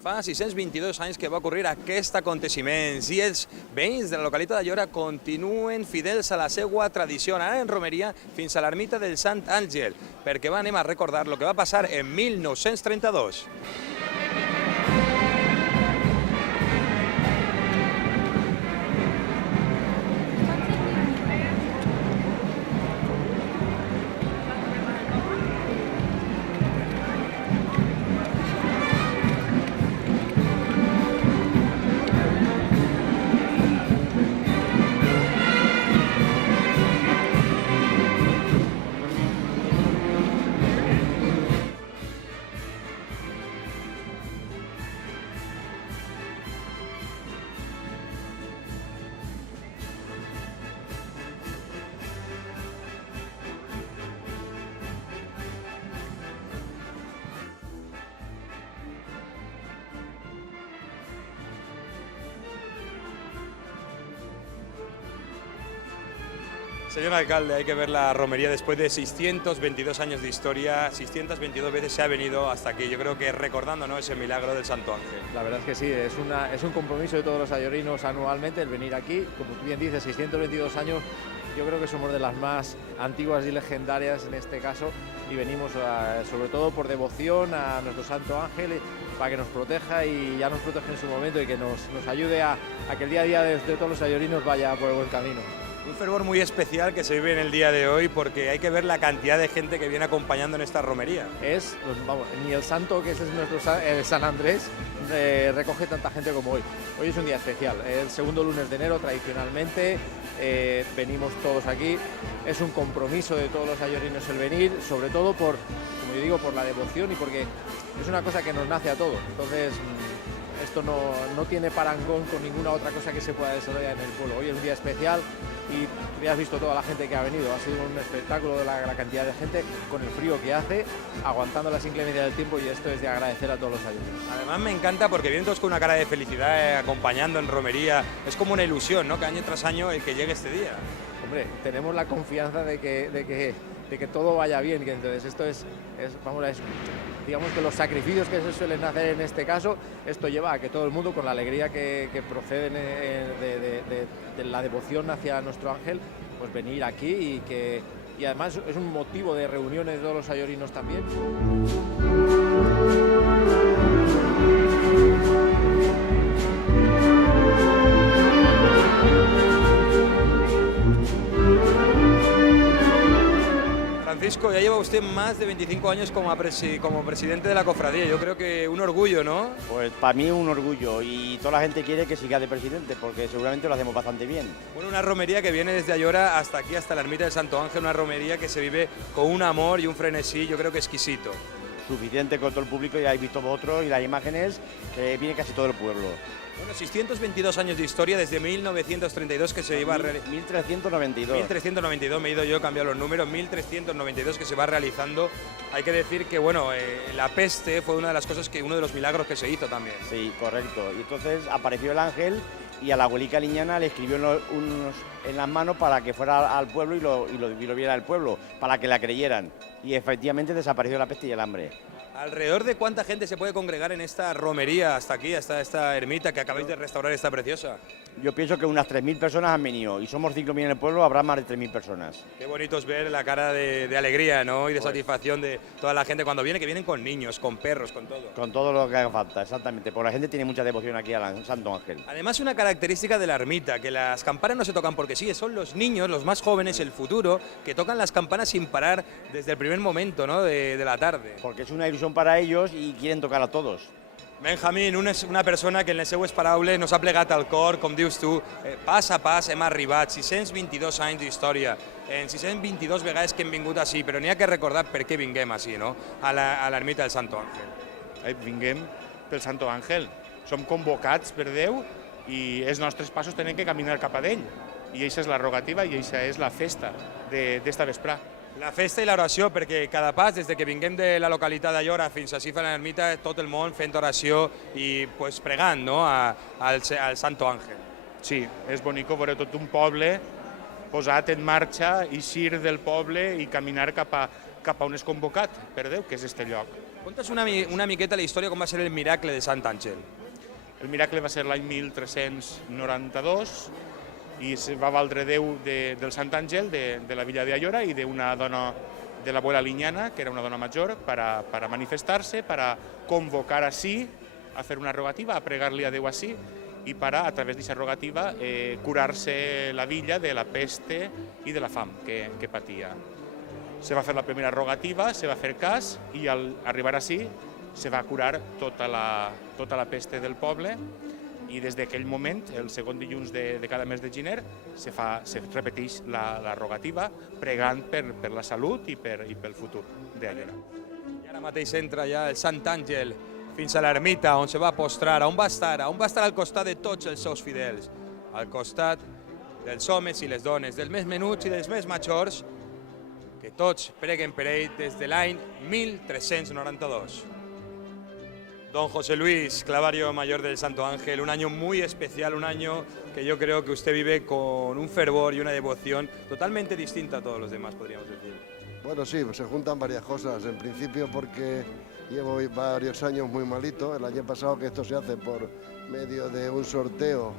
Fa 622 anys que va ocorrir aquest aconteciment i els veïns de la localitat d'Aiora continuen fidels a la seva tradició, anar en romeria fins a l'ermita del Sant Àngel, perquè anem a recordar el que va passar en 1932. Señor alcalde, hay que ver la romería después de 622 años de historia, 622 veces se ha venido hasta aquí, yo creo que recordando, ¿no?, ese milagro del Santo Ángel. La verdad es que sí, es un compromiso de todos los ayorinos anualmente el venir aquí, como tú bien dices, 622 años, yo creo que somos de las más antiguas y legendarias en este caso, y venimos sobre todo por devoción a nuestro Santo Ángel, para que nos proteja y ya nos protege en su momento y que nos ayude a que el día a día de todos los ayorinos vaya por el buen camino. Un fervor muy especial que se vive en el día de hoy porque hay que ver la cantidad de gente que viene acompañando en esta romería. Ni el santo, que ese es nuestro San Andrés, recoge tanta gente como hoy. Hoy es un día especial, el segundo lunes de enero tradicionalmente, venimos todos aquí, es un compromiso de todos los ayorinos el venir, sobre todo por, como yo digo, por la devoción y porque es una cosa que nos nace a todos. Entonces, esto no tiene parangón con ninguna otra cosa que se pueda desarrollar en el pueblo. Hoy es un día especial y ya has visto toda la gente que ha venido. Ha sido un espectáculo la cantidad de gente con el frío que hace, aguantando las inclemencias del tiempo, y esto es de agradecer a todos los ayuntamientos. Además me encanta porque vienen todos con una cara de felicidad acompañando en romería. Es como una ilusión, ¿no?, que año tras año el que llegue este día. Hombre, tenemos la confianza de que todo vaya bien, que entonces esto digamos que los sacrificios que se suelen hacer en este caso, esto lleva a que todo el mundo, con la alegría que procede de la devoción hacia nuestro ángel, pues venir aquí y además es un motivo de reuniones de todos los ayorinos también. Francisco, ya lleva usted más de 25 años como presidente de la cofradía. Yo creo que un orgullo, ¿no? Pues para mí un orgullo, y toda la gente quiere que siga de presidente porque seguramente lo hacemos bastante bien. Bueno, una romería que viene desde Aiora hasta aquí, hasta la ermita del Santo Ángel, una romería que se vive con un amor y un frenesí, yo creo que exquisito. Suficiente con todo el público, ya habéis visto vosotros y las imágenes, que viene casi todo el pueblo. Bueno, 622 años de historia desde 1932 que se iba a realizar. 1392. 1392, me he ido yo, he cambiado los números, 1392 que se va realizando. Hay que decir que, bueno, la peste fue una de las cosas uno de los milagros que se hizo también. Sí, correcto. Y entonces apareció el ángel y a la abuelica Liñana le escribió unos en las manos para que fuera al pueblo y lo viera el pueblo, para que la creyeran. Y efectivamente desapareció la peste y el hambre. ¿Alrededor de cuánta gente se puede congregar en esta romería hasta aquí, hasta esta ermita que acabáis de restaurar, esta preciosa? Yo pienso que unas 3.000 personas han venido y somos 5.000 en el pueblo, habrá más de 3.000 personas. Qué bonito es ver la cara de alegría, ¿no?, y de satisfacción de toda la gente cuando viene, que vienen con niños, con perros, con todo. Con todo lo que haga falta, exactamente, porque la gente tiene mucha devoción aquí al Santo Ángel. Además, una característica de la ermita, que las campanas no se tocan porque sí, son los niños, los más jóvenes, el futuro, que tocan las campanas sin parar desde el primer momento, ¿no?, de la tarde. Porque es una ilusión para ellos y quieren tocar a todos. Benjamín, una persona que en les seues paraules nos ha plegat al cor, com dius tu, pas a pas hem arribat, 622 anys d'història, en 622 vegades que hem vingut així, però n'hi ha que recordar per què vinguem així, no?, a l'ermita del Santo Ángel. Vinguem pel Santo Ángel, som convocats per Déu i els nostres passos tenen que caminar cap a ell, i aquesta és la rogativa i aquesta és la festa d'esta vesprà. La festa i l'oració, perquè cada pas, des que vinguem de la localitat d'Aiora fins a Cifa, a l'ermita, tot el món fent oració i pues, pregant, no?, al Santo Ángel. Sí, és bonic veure tot un poble posat en marxa, eixir del poble i caminar cap a on és convocat per Déu, que és este lloc. Conta'ns una miqueta la història com va ser el miracle de Sant Àngel. El miracle va ser l'any 1392 i se va valdre Déu del Sant Àngel, de la villa de Ayora i d'una dona de l'abuela Liñana, que era una dona major, para manifestarse, para convocar así, hacer una rogativa, a pregar-li a Déu así, y para, a través d'aquesta rogativa, curarse la villa de la peste i de la fam que patia. Se va fer la primera rogativa, se va fer cas, i al arribar així se va curar tota la peste del poble, i des d'aquell moment, el segon dilluns de cada mes de gener, se repeteix la rogativa, pregant per la salut i pel futur d'Ayora. I ara mateix entra ja el Sant Àngel fins a l'ermita on se va postrar. On va estar? On va estar al costat de tots els seus fidels, al costat dels homes i les dones, dels més menuts i dels més majors, que tots preguen per ell des de l'any 1392. Don José Luis, clavario mayor del Santo Ángel, un año muy especial, un año que yo creo que usted vive con un fervor y una devoción totalmente distinta a todos los demás, podríamos decir. Bueno, sí, se juntan varias cosas. En principio porque llevo varios años muy malito. El año pasado que esto se hace por medio de un sorteo,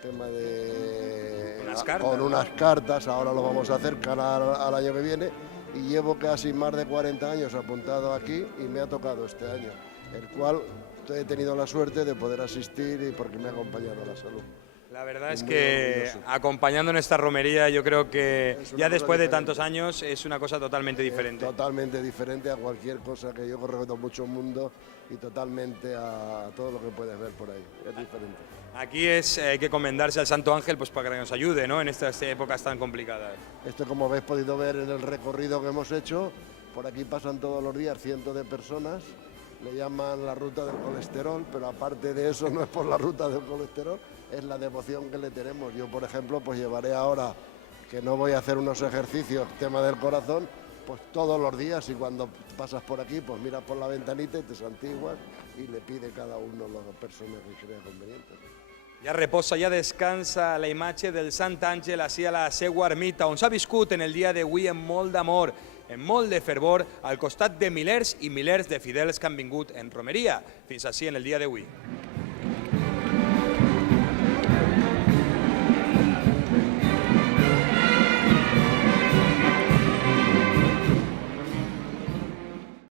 tema de... con unas cartas, ahora lo vamos a hacer cara al año que viene. Y llevo casi más de 40 años apuntado aquí y me ha tocado este año, el cual he tenido la suerte de poder asistir y porque me ha acompañado la salud. La verdad es que acompañando en esta romería yo creo que ya después de tantos años es una cosa totalmente diferente. Totalmente diferente a cualquier cosa que yo corro mucho mundo y totalmente a todo lo que puedes ver por ahí. Es diferente. Aquí hay que encomendarse al Santo Ángel pues, para que nos ayude, ¿no?, en estas épocas tan complicadas. Esto, como habéis podido ver en el recorrido que hemos hecho, por aquí pasan todos los días cientos de personas. Le llaman la ruta del colesterol, pero aparte de eso no es por la ruta del colesterol, es la devoción que le tenemos. Yo, por ejemplo, pues llevaré ahora, que no voy a hacer unos ejercicios, tema del corazón, pues todos los días, y cuando pasas por aquí, pues miras por la ventanita y te santiguas y le pide cada uno a la persona que crea conveniente. Ja reposa, ja descansa la imatge del Sant Àngel ací a la seua ermita, on s'ha viscut en el dia d'avui amb molt d'amor, amb molt de fervor, al costat de milers i milers de fidels que han vingut en romeria, fins ací en el dia d'avui.